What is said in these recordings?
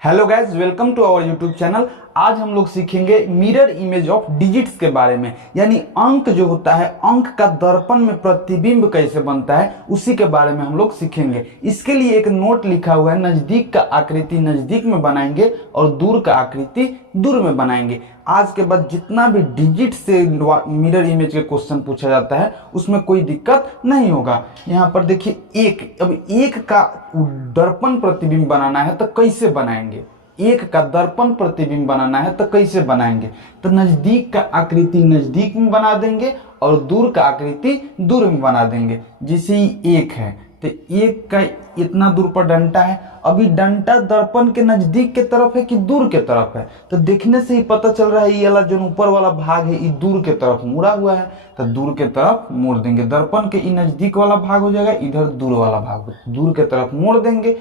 Hello guys, welcome to our YouTube channel. आज हम लोग सीखेंगे मिरर इमेज ऑफ डिजिट्स के बारे में, यानी अंक जो होता है, अंक का दर्पण में प्रतिबिंब कैसे बनता है, उसी के बारे में हम लोग सीखेंगे। इसके लिए एक नोट लिखा हुआ है, नजदीक का आकृति नजदीक में बनाएंगे और दूर का आकृति दूर में बनाएंगे। आज के बाद जितना भी डिजिट से मिरर इमेज के क्वेश्चन पूछा जाता है उसमें कोई दिक्कत नहीं होगा। यहाँ पर देखिए अब एक का दर्पण प्रतिबिंब बनाना है तो कैसे बनाएंगे, एक का दर्पण प्रतिबिंब बनाना है तो कैसे बनाएंगे। तो नजदीक का आकृति नजदीक में बना देंगे और दूर का आकृति दूर में बना देंगे। जैसे ही एक है तो एक का इतना दूर पर डंटा है, अभी डंटा दर्पण के नजदीक के तरफ है कि दूर के तरफ है, तो देखने से ही पता चल रहा है ये वाला जो ऊपर वाला भाग है ये दूर के तरफ मुड़ा हुआ है, तो दूर के तरफ मोड़ देंगे। दर्पण के ये नजदीक वाला भाग हो जाएगा, इधर दूर वाला भाग दूर के तरफ मोड़ देंगे।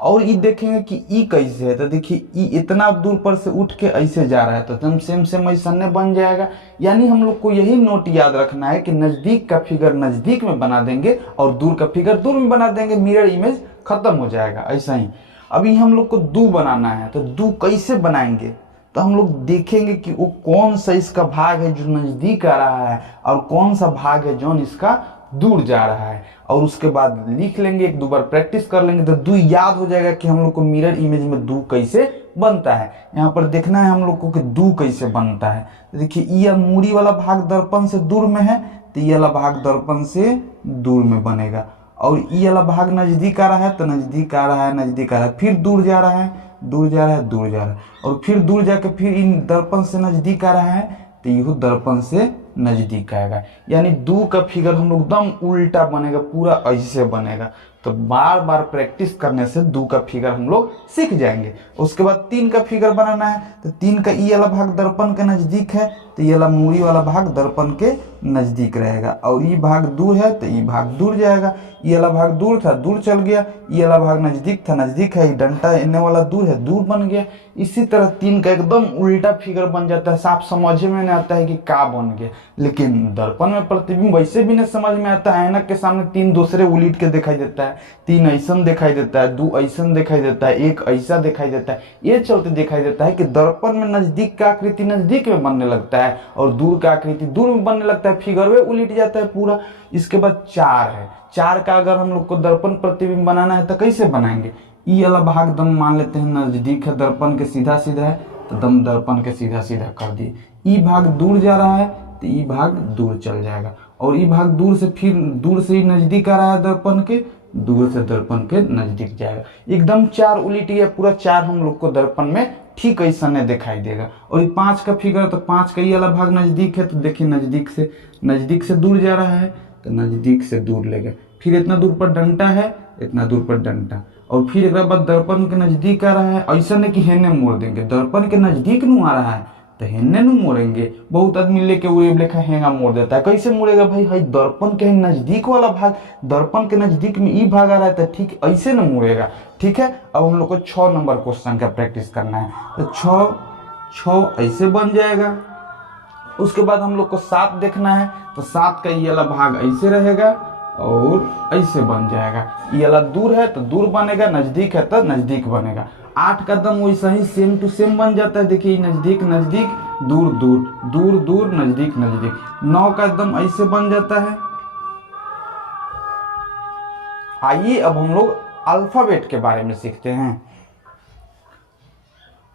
और ये देखेंगे कि ई कैसे है, तो देखिए ई इतना दूर पर से उठ के ऐसे जा रहा है, तो एकदम सेम ऐसा बन जाएगा। यानी हम लोग को यही नोट याद रखना है कि नजदीक का फिगर नजदीक में बना देंगे और दूर का फिगर दूर में बना देंगे, मिरर इमेज खत्म हो जाएगा। ऐसा ही अभी हम लोग को दू बनाना है, तो दू कैसे बनाएंगे, तो हम लोग देखेंगे कि वो कौन सा इसका भाग है जो नजदीक आ रहा है और कौन सा भाग है जो इसका दूर जा रहा है, और उसके बाद लिख लेंगे, एक दो बार प्रैक्टिस कर लेंगे तो दू याद हो जाएगा कि हम लोग को मिरर इमेज में दू कैसे बनता है। यहाँ पर देखना है हम लोग को कि दू कैसे बनता है। तो देखिए ये मूड़ी वाला भाग दर्पण से दूर में है, तो ये वाला भाग दर्पण से दूर में बनेगा, और ये वाला भाग नजदीक आ रहा है तो नजदीक आ रहा है, नजदीक आ रहा है, फिर दूर जा रहा है, दूर जा रहा है, दूर जा रहा है, और फिर दूर जाके फिर इन दर्पण से नजदीक आ रहा है, तो यह दर्पण से नजदीक आएगा। यानी दू का फिगर हम लोग एकदम उल्टा बनेगा, पूरा ऐसे बनेगा। तो बार बार प्रैक्टिस करने से दू का फिगर हम लोग सीख जाएंगे। उसके बाद तीन का फिगर बनाना है, तो तीन का ये वाला भाग दर्पण के नजदीक है, तो ये वाला मूड़ी वाला भाग दर्पण के नजदीक रहेगा, और ये भाग दूर है तो ये भाग दूर जाएगा। ये वाला भाग दूर था, दूर चल गया, ये वाला भाग नजदीक था, नजदीक है, डंटा इन्ने वाला दूर है, दूर बन गया। इसी तरह तीन का एकदम उल्टा फिगर बन जाता है, साफ समझ में नहीं आता है कि का बन गया। लेकिन दर्पण में प्रतिबिंब वैसे भी नहीं समझ में आता है, ऐनक के सामने तीन दूसरे उलीट के दिखाई देता है, तीन ऐसा दिखाई देता है, दो ऐसा दिखाई देता है, एक ऐसा दिखाई देता है। ये चलते दिखाई देता है कि दर्पण में नजदीक का आकृति नजदीक में बनने लगता है और दूर का आकृति दूर में बनने लगता है, फिगर वे उलट जाता है पूरा। इसके बाद चार है, चार का अगर हम लोग को दर्पण प्रतिबिंब बनाना है तो कैसे बनाएंगे। ई वाला भाग दम मान लेते हैं नजदीक है, दर्पण के सीधा सीधा है, तो दम दर्पण के सीधा सीधा कर दिए। ई भाग दूर जा रहा है तो ई भाग दूर चल जाएगा, और ई भाग दूर से फिर दूर से ही नजदीक आ रहा है दर्पण के, दूर से दर्पण के नजदीक जाएगा। एकदम चार उल्टी है, पूरा चार हम लोग को दर्पण में ठीक ऐसा नहीं दिखाई देगा। और ये पांच का फिगर, तो पांच का ये वाला भाग नजदीक है, तो देखिए नजदीक से दूर जा रहा है, तो नजदीक से दूर ले गए। फिर इतना दूर पर डंटा है, इतना दूर पर डंटा, और फिर एक बाद दर्पण के नजदीक आ रहा है। ऐसा नहीं कि हेने मोड़ देंगे, दर्पण के नजदीक नू आ रहा है तो हेने नू मोड़ेंगे। बहुत आदमी लेके वेब लेखा हेंगा मोड़ देता है, कैसे मोड़ेगा भाई, है दर्पण के नजदीक वाला भाग, दर्पण के नजदीक में ई भाग आ रहा है, तो ठीक ऐसे न मोड़ेगा। ठीक है, अब हम लोग को 6 नंबर क्वेश्चन का प्रैक्टिस करना है, तो 6 ऐसे बन जाएगा। उसके बाद हम लोग को 7 देखना है, तो 7 का ये वाला भाग ऐसे रहेगा और ऐसे बन जाएगा। ये वाला दूर है तो दूर बनेगा, नजदीक है तो नजदीक बनेगा। 8 का दम वैसा ही सेम टू सेम बन जाता है, देखिए नजदीक नजदीक, दूर दूर, दूर दूर, नजदीक नजदीक। 9 का दम ऐसे बन जाता है। आइए अब हम लोग अल्फाबेट के बारे में सीखते हैं।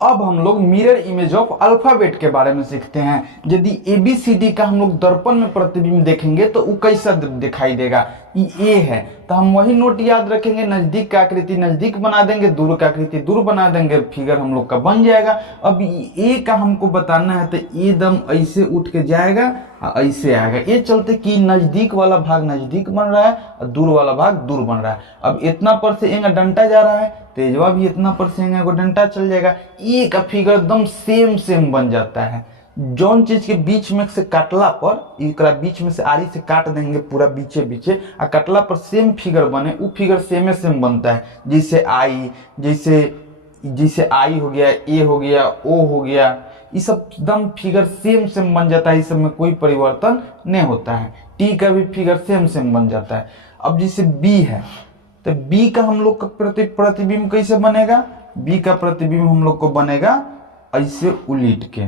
अब हम लोग मिरर इमेज ऑफ अल्फाबेट के बारे में सीखते हैं। यदि ABCD का हम लोग दर्पण में प्रतिबिंब देखेंगे तो वो कैसा दिखाई देगा। ये है तो हम वही नोट याद रखेंगे, नजदीक का आकृति नजदीक बना देंगे, दूर का आकृति दूर बना देंगे, फिगर हम लोग का बन जाएगा। अब ए का हमको बताना है तो ये दम ऐसे उठ के जाएगा और ऐसे आएगा। ये चलते कि नजदीक वाला भाग नजदीक बन रहा है और दूर वाला भाग दूर बन रहा है। अब इतना पर से एंगा डंटा जा रहा है, तेजवा भी इतना पर से एंगा डंटा चल जाएगा। ए का फिगर एकदम सेम बन जाता है। जौन चीज के बीच में से काटला पर, एकरा बीच में से आरी से काट देंगे पूरा बीचे आ कटला पर सेम फिगर बने, वो फिगर सेम बनता है। जैसे आई, जैसे आई हो गया, ए हो गया, ओ हो गया, ये सब एकदम फिगर सेम बन जाता है, इस सब में कोई परिवर्तन नहीं होता है। टी का भी फिगर सेम बन जाता है। अब जैसे बी है, तो बी का हम लोग का प्रतिबिंब कैसे बनेगा, बी का प्रतिबिंब हम लोग को बनेगा ऐसे उलीट के।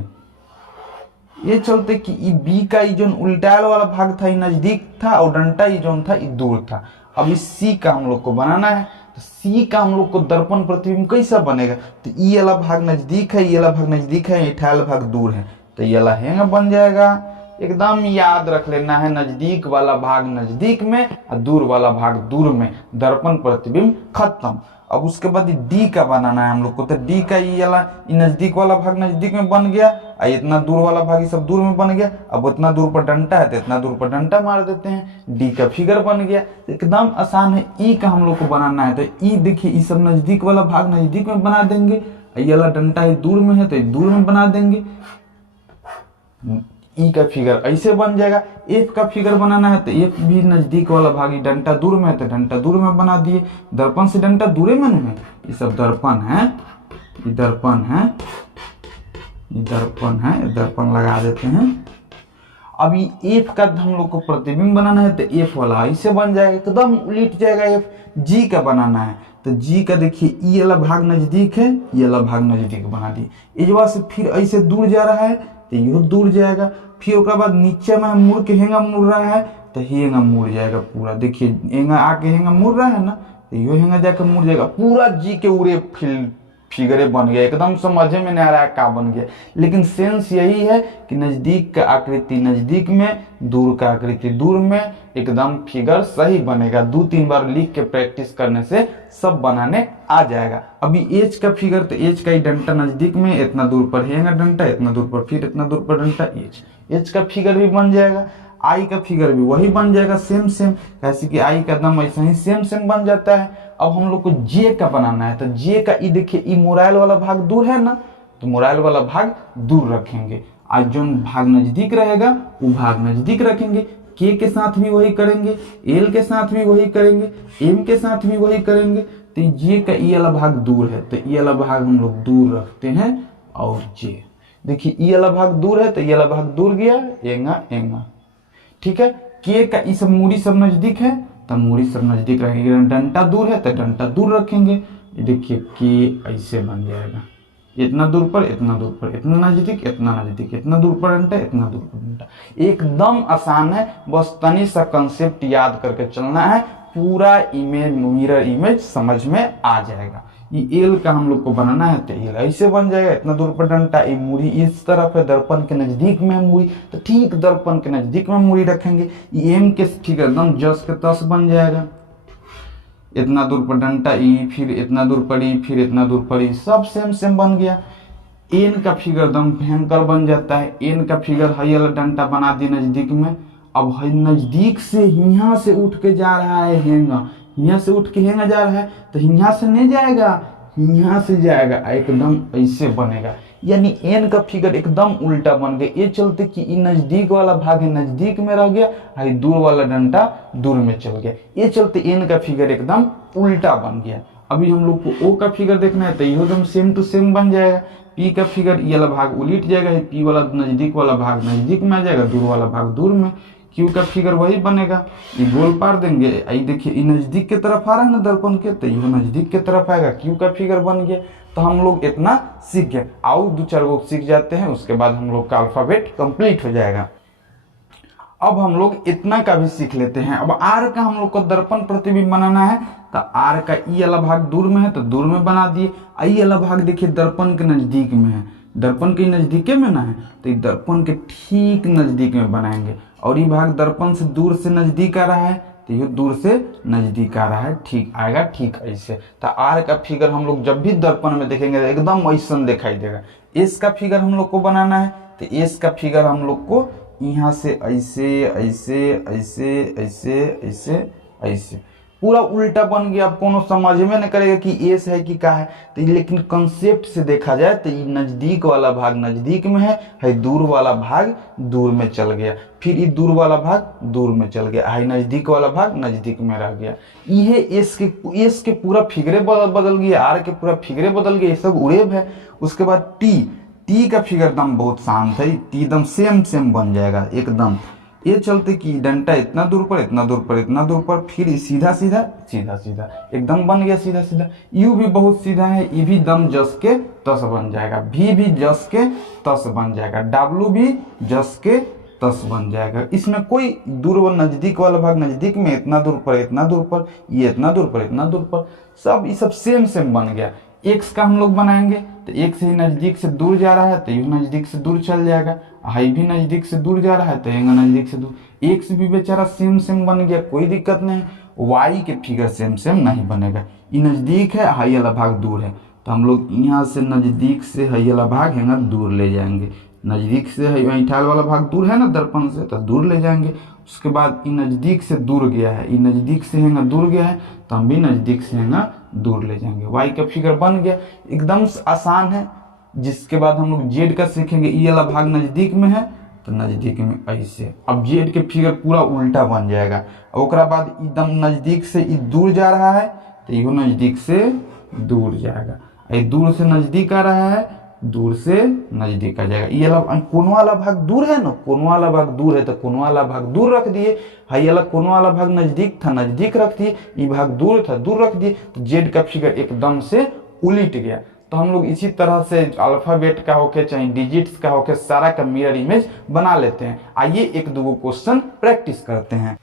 ये चलते कि बी का जो उल्टाल वाला भाग था ये नजदीक था और डंटा ये जो था ये दूर था। अब इस सी का हम लोग को बनाना है, तो सी का हम लोग को दर्पण प्रतिबिंब कैसा बनेगा, तो ये वाला भाग नजदीक है, ये वाला भाग नजदीक है, ये वाला भाग दूर है, तो ये वाला हैंगा बन जाएगा। एकदम याद रख लेना है, नजदीक वाला भाग नजदीक में और दूर वाला भाग दूर में, दर्पण प्रतिबिंब खत्म। अब उसके बाद डी का बनाना है हम लोग को, तो डी का ये वाला नजदीक वाला भाग नजदीक में बन गया और इतना दूर वाला भाग ये सब दूर में बन गया। अब उतना दूर पर डंटा है तो इतना दूर पर डंटा मार देते हैं, डी का फिगर बन गया। एकदम आसान है। ई का हम लोग को बनाना है, तो ई देखिए ये सब नजदीक वाला भाग नजदीक में बना देंगे, ये वाला डंटा है दूर में है तो दूर में बना देंगे। ई का फिगर ऐसे बन जाएगा। एफ का फिगर बनाना है, तो एफ भी नजदीक वाला भाग, डंटा दूर में है तो डंटा दूर में बना दिए। दर्पण से डंटा दूरे में नहीं है, ये सब दर्पण है, ये दर्पण है, ये दर्पण है, दर्पण लगा देते हैं। अभी एफ का हम लोग को प्रतिबिंब बनाना है, तो एफ वाला ऐसे बन जाएगा, एकदम उलट जाएगा। एफ जी का बनाना है, तो जी का देखिए ये वाला भाग नजदीक है, ये वाला भाग नजदीक बना दिए। इजवा से फिर ऐसे दूर जा रहा है तो ये दूर जाएगा। फिर उसके बाद नीचे में मुड़ के हेंगा मुड़ रहा है, तो हेंगा मुड़ जाएगा पूरा। देखिए हेंगा आके हेंगा मुड़ रहा है ना, तो ये हेंगा जाकर मुड़ जाएगा पूरा। जी के उड़े फिगरे बन गया, एकदम समझ में नहीं आ रहा है क्या बन गया, लेकिन सेंस यही है कि नजदीक का आकृति नजदीक में, दूर का आकृति दूर में, एकदम फिगर सही बनेगा। 2-3 बार लिख के प्रैक्टिस करने से सब बनाने आ जाएगा। अभी एच का फिगर, तो एच का ही डंटा नजदीक में, इतना दूर पर हैंगा डंटा, इतना दूर पर फिर इतना दूर पर डंटा, एच का फिगर भी बन जाएगा। आई का फिगर भी वही बन जाएगा, सेम कैसे कि आई का दम ऐसा ही सेम बन जाता है। अब हम लोग को जे का बनाना है, तो जे का ई देखिए ई मोराइल वाला भाग दूर है ना, तो मोराइल वाला भाग दूर रखेंगे, आज जो भाग नजदीक रहेगा वो भाग नजदीक रखेंगे। के साथ भी वही करेंगे, एल के साथ भी वही करेंगे, एम के साथ भी वही करेंगे। तो जे का ई वाला भाग दूर है, तो ई वाला भाग हम लोग दूर रखते हैं। और जे देखिए ई वाला भाग दूर है, तो ये वाला भाग दूर गया, एंगा ठीक है। के का ई सब मूड़ी सब नजदीक है, तो मूड़ी सब नजदीक रखेंगे। डंटा दूर है तो डंटा दूर रखेंगे। देखिए के ऐसे बन जाएगा, इतना दूर पर इतना दूर पर, इतना नजदीक इतना नजदीक, इतना दूर पर डंटा इतना दूर पर डंटा। एकदम आसान है, बस तनी सा कंसेप्ट याद करके चलना है, पूरा इमेज मिरर इमेज समझ में आ जाएगा। ये एल का हम लोग को बनाना है, तो एल ऐसे बन जाएगा, इतना दूर पर डंटा। ये मूड़ी इस तरफ है, दर्पण के नजदीक में मूड़ी, तो ठीक दर्पण के नजदीक में मूड़ी रखेंगे। ये एम के ठीक एकदम जस के तस बन जाएगा, इतना दूर पर डंटा ई, फिर इतना दूर पर ई, फिर इतना दूर पर ई, सब सेम बन गया। एन का फिगर एकदम भयंकर बन जाता है। एन का फिगर हई वाला डंटा बना दिए नजदीक में। अब हई नजदीक से यहाँ से उठ के जा रहा है हेंगा, यहाँ से उठ के हेंगा जा रहा है, तो यहाँ से नहीं जाएगा, यहाँ से जाएगा, एकदम ऐसे बनेगा। यानी एन का फिगर एकदम उल्टा बन गया। ये चलते कि ये नजदीक वाला भाग है नजदीक में रह गया, और दूर वाला डंटा दूर में चल गया। ये चलते एन का फिगर एकदम उल्टा बन गया। अभी हम लोग को ओ का फिगर देखना है, तो ये एकदम सेम टू सेम बन जाएगा। पी का फिगर ये वाला भाग उलट जाएगा, पी वाला नजदीक वाला भाग नजदीक में आ जाएगा, दूर वाला भाग दूर में। क्यू का फिगर वही बनेगा, ये गोल पार देंगे। आई देखिए ये नजदीक के तरफ आ रहा है ना दर्पण के, तो ये नजदीक के तरफ आएगा, क्यू का फिगर बन गया। तो हम लोग इतना सीख गए। आओ 2-4 गो सीख जाते हैं, उसके बाद हम लोग का अल्फाबेट कंप्लीट हो जाएगा। अब हम लोग इतना का भी सीख लेते हैं। अब आर का हम लोग को दर्पण प्रतिबिंब बनाना है, तो आर का ई वाला भाग दूर में है, तो दूर में बना दिए। आई वाला भाग देखिए दर्पण के नजदीक में है, दर्पण के नजदीक में ना है, तो दर्पण के ठीक नजदीक में बनाएंगे। और ये भाग दर्पण से दूर से नजदीक आ रहा है, तो ये दूर से नजदीक आ रहा है, ठीक आएगा, ठीक ऐसे। तो आर का फिगर हम लोग जब भी दर्पण में देखेंगे एकदम ऐसा दिखाई देगा। एस का फिगर हम लोग को बनाना है, तो एस का फिगर हम लोग को यहाँ से ऐसे ऐसे ऐसे ऐसे ऐसे ऐसे पूरा उल्टा बन गया। अब कोनो समझ में नहीं करेगा कि एस है कि क्या है, तो लेकिन कंसेप्ट से देखा जाए तो ये नजदीक वाला भाग नजदीक में है दूर वाला भाग दूर में चल गया, फिर ये दूर वाला भाग दूर में चल गया, है नजदीक वाला भाग नजदीक में रह गया। ये एस के पूरा फिगरे बदल गया, आर के पूरा फिगरे बदल गया, ये सब उड़ेब है। उसके बाद टी का फिगर एकदम बहुत शांत है, टी एकदम सेम बन जाएगा एकदम। ये चलते कि डंटा इतना दूर पर इतना दूर पर इतना दूर पर, फिर सीधा सीधा सीधा सीधा एकदम बन गया सीधा सीधा। यू भी बहुत सीधा है, ई भी दम जस के तस बन जाएगा, भी जस के तस बन जाएगा, डब्लू भी जस के तस बन जाएगा। इसमें कोई दूर व नजदीक वाला भाग नजदीक में इतना दूर पर इतना दूर पर, ये इतना दूर पर इतना दूर पर, सब ये सब सेम सेम बन गया। एक्स का हम लोग बनाएंगे तो एक से ही नजदीक से दूर जा रहा है तो यू नजदीक से दूर चल जाएगा, हाई भी नजदीक से दूर जा रहा है तो यंगा नजदीक से दूर। एक्स भी बेचारा सेम सेम बन गया, कोई दिक्कत नहीं। वाई के फिगर सेम सेम नहीं बनेगा, ये नजदीक है हाई वाला भाग दूर है, तो हम लोग यहाँ से नजदीक से हाई वाला भाग है ना दूर ले जाएंगे, नजदीक से ऐठाल वाला भाग दूर है ना दर्पण से, तो दूर ले जाएंगे। उसके बाद ये नजदीक से दूर गया है, ये नजदीक से है ना दूर गया है, तो हम भी नजदीक से है ना दूर ले जाएंगे। वाई का फिगर बन गया, एकदम आसान है। जिसके बाद हम लोग जेड का सीखेंगे, ये वाला भाग नजदीक में है तो नजदीक में ऐसे, अब जेड के फिगर पूरा उल्टा बन जाएगा। ओकरा बाद एकदम नजदीक से ये दूर जा रहा है तो ये नजदीक से दूर जाएगा, ये दूर से नजदीक आ रहा है, दूर से नजदीक आ जाएगा। ये वाला कोन वाला भाग दूर है ना, कोन वाला भाग दूर है तो कोन वाला भाग दूर रख दिए, हाई वाला कोन वाला भाग नजदीक था नजदीक रख दिए, ये भाग दूर था दूर रख दिए, तो जेड का फिगर एकदम से उलट गया। तो हम लोग इसी तरह से अल्फाबेट का होके चाहे डिजिट्स का होके सारा का मिरर इमेज बना लेते हैं। आइए एक दो क्वेश्चन प्रैक्टिस करते हैं।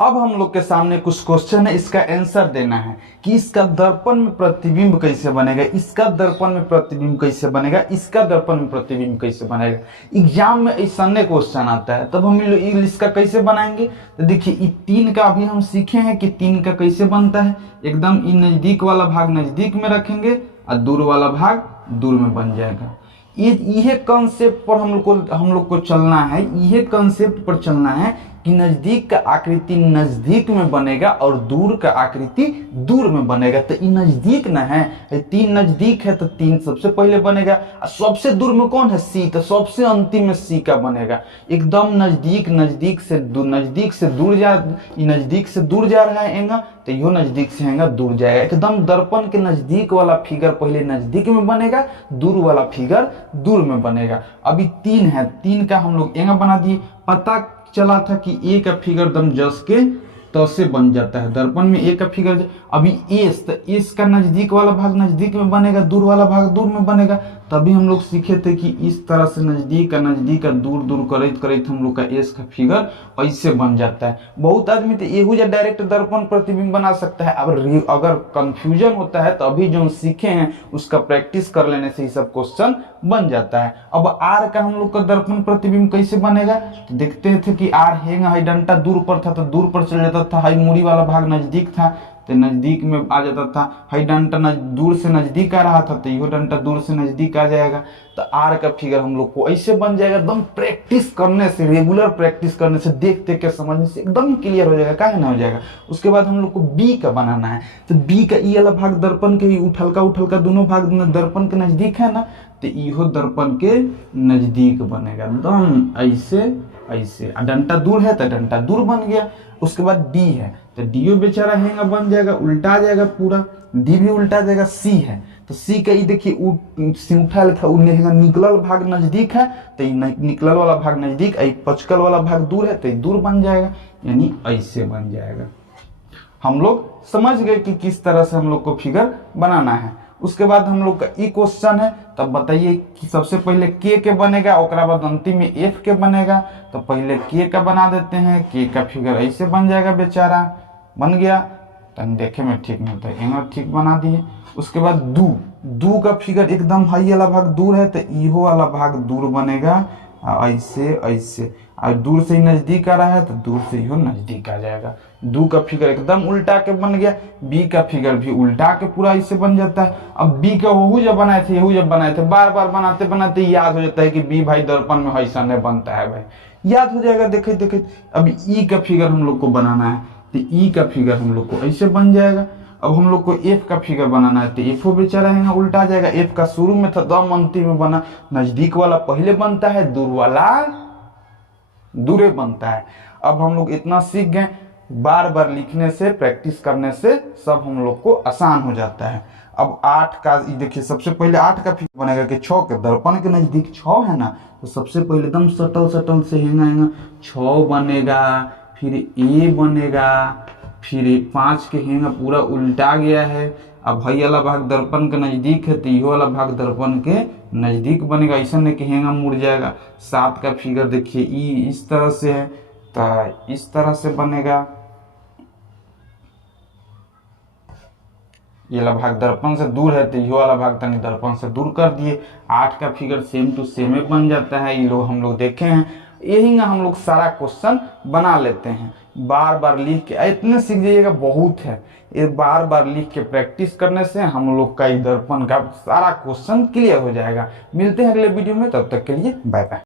अब हम लोग के सामने कुछ क्वेश्चन है, इसका आंसर देना है कि इसका दर्पण में प्रतिबिंब कैसे बनेगा, इसका दर्पण में प्रतिबिंब कैसे बनेगा, इसका दर्पण में प्रतिबिंब कैसे बनेगा। एग्जाम में ऐसा क्वेश्चन आता है, तब हम इसका कैसे बनाएंगे। तो देखिए तीन का अभी हम सीखे हैं कि तीन का कैसे बनता है। एकदम नजदीक वाला भाग नजदीक में रखेंगे और दूर वाला भाग दूर में बन जाएगा। यह कंसेप्ट पर हम लोग को चलना है, यह कंसेप्ट पर चलना है कि नजदीक का आकृति नजदीक में बनेगा और दूर का आकृति दूर में बनेगा। तो ये नजदीक ना है, तीन नजदीक है तो तीन सबसे पहले बनेगा, और सबसे दूर में कौन है सी, तो सबसे अंतिम में सी का बनेगा। एकदम नजदीक नजदीक से दूर नजदीक से दूर जा, नजदीक से दूर जा रहा है एंगा तो यो नजदीक से एंगा दूर जाएगा। एकदम दर्पण के नजदीक वाला फिगर पहले नजदीक में बनेगा, दूर वाला फिगर दूर में बनेगा। अभी तीन है, तीन का हम लोग एंगा बना दिए। पता चला था कि ए का फिगर दम जस के तो से बन जाता है, दर्पण में ए का फिगर। अभी एस, तो एस का नजदीक वाला भाग नजदीक में बनेगा, दूर वाला भाग दूर में बनेगा। तभी हम लोग सीखे थे कि इस तरह से नजदीक का दूर दूर करते करते हम लोग का एस का फिगर ऐसे बन जाता है। बहुत आदमी तो एहू या डायरेक्ट दर्पण प्रतिबिंब बना सकता है। अगर कंफ्यूजन होता है तो अभी जो हम सीखे हैं उसका प्रैक्टिस कर लेने से ही सब क्वेश्चन बन जाता है। अब आर का हम लोग का दर्पण प्रतिबिंब कैसे बनेगा, तो देखते थे कि आर हेंगा हाई डंटा दूर पर था तो दूर पर चल जाता था, हाई मूड़ी वाला भाग नजदीक था तो नजदीक में आ जाता था, हाई डंटा दूर से नजदीक आ रहा था तो यो डंटा दूर से नजदीक आ जाएगा। तो आर का फिगर हम लोग को ऐसे बन जाएगा। एकदम प्रैक्टिस करने से, रेगुलर प्रैक्टिस करने से, देख देख के समझने से एकदम क्लियर हो जाएगा, काहे ना हो जाएगा। उसके बाद हम लोग को बी का बनाना है। तो बी का ई वाला भाग दर्पण के उठल का दोनों भाग दर्पण के नजदीक है ना, तो इहो दर्पण के नजदीक बनेगा एकदम ऐसे ऐसे। डंटा दूर है तो डंटा दूर बन गया। उसके बाद डी है तो डीओ बेचारा हैंगा बन जाएगा, उल्टा जाएगा पूरा, डी भी उल्टा जाएगा। सी है तो सी का ये देखिए सिंठा लिखा निकलल भाग नजदीक है तो निकलल वाला भाग नजदीक, पचकल वाला भाग दूर है तो दूर बन जाएगा, यानी ऐसे बन जाएगा। हम लोग समझ गए कि किस तरह से हम लोग को फिगर बनाना है। उसके बाद हम लोग का ई क्वेश्चन है, तब बताइए कि सबसे पहले के बनेगा, ओकरा बाद अंतिम में एफ के बनेगा। तो पहले के का बना देते हैं, के का फिगर ऐसे बन जाएगा, बेचारा बन गया। तो देखे में ठीक नहीं होता, ठीक बना दिए। उसके बाद दू का फिगर एकदम हाई वाला भाग दूर है तो इहो वाला भाग दूर बनेगा, ऐसे ऐसे। और दूर से ही नजदीक आ रहा है तो दूर से इहो नजदीक आ जाएगा। दू का फिगर एकदम उल्टा के बन गया। बी का फिगर भी उल्टा के पूरा ऐसे बन जाता है। अब बी का वहू जब बनाए थे यहू जब बनाए थे, बार बार बनाते बनाते याद हो जाता है कि बी भाई दर्पण में ऐसा नहीं बनता है भाई, याद हो जाएगा देखे देखे। अब ई का फिगर हम लोग को बनाना है तो ई का फिगर हम लोग को ऐसे बन जाएगा। अब हम लोग को एफ का फिगर बनाना है तो एफो बेचारा है उल्टा जाएगा। एफ का शुरू में था दम अंतिम में बना, नजदीक वाला पहले बनता है, दूर वाला दूरे बनता है। अब हम लोग इतना सीख गए। बार बार लिखने से, प्रैक्टिस करने से सब हम लोग को आसान हो जाता है। अब 8 का देखिए, सबसे पहले 8 का फिगर बनेगा कि 6 के दर्पण के नजदीक 6 है ना, तो सबसे पहले एकदम सटल सटल से आएगा 6 बनेगा, फिर ए बनेगा, फिर 5 के हेंगा पूरा उल्टा गया है। अब भाई वाला भाग दर्पण के नजदीक है तो ये वाला भाग दर्पण के नजदीक बनेगा, ऐसा नहीं कि हेंगा मुड़ जाएगा। 7 का फिगर देखिए ई इस तरह से है तो इस तरह से बनेगा, ये वाला भाग दर्पण से दूर है तो ये वाला भाग तनी दर्पण से दूर कर दिए। 8 का फिगर सेम टू सेम बन जाता है, ये लोग हम लोग देखे हैं। यही ना हम लोग सारा क्वेश्चन बना लेते हैं। बार बार लिख के इतने सीख जाइएगा, बहुत है। ये बार बार लिख के प्रैक्टिस करने से हम लोग का दर्पण का सारा क्वेश्चन क्लियर हो जाएगा। मिलते हैं अगले वीडियो में, तब तक के लिए बाय बाय।